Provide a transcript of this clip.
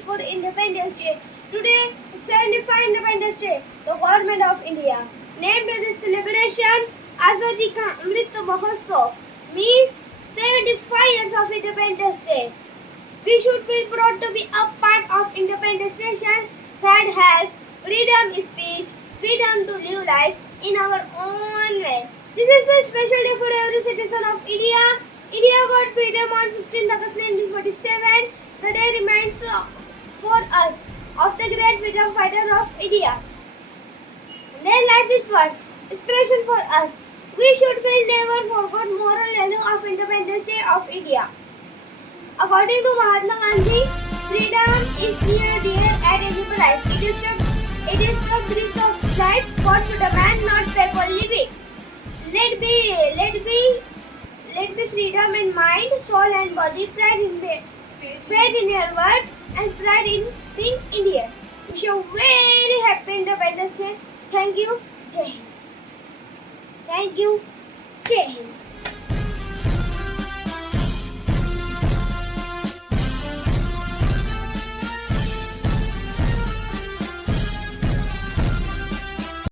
speech for Independence Day. Today, 75 Independence Day. The Government of India named this celebration Azadi ka Amrit Mahotsav, means 75 years of Independence Day. We should feel proud to be a part of Independence Nation that has freedom of speech, freedom to live life in our own way. This is a special day for every citizen of India. India got freedom on 15th August 1947. The day reminds for us of the great freedom fighter of India. Their life is worth inspiration for us. We should feel never forget moral value of Independence Day of India. According to Mahatma Gandhi, freedom is near, dear, and every life. It is the breath of life God to demand, not pay for living. Let be freedom in mind, soul, and body. Faith in your word and pride in being Indian. Wish you a very happy Independence Day. Thank you. Jai Hind. Thank you. Jai Hind.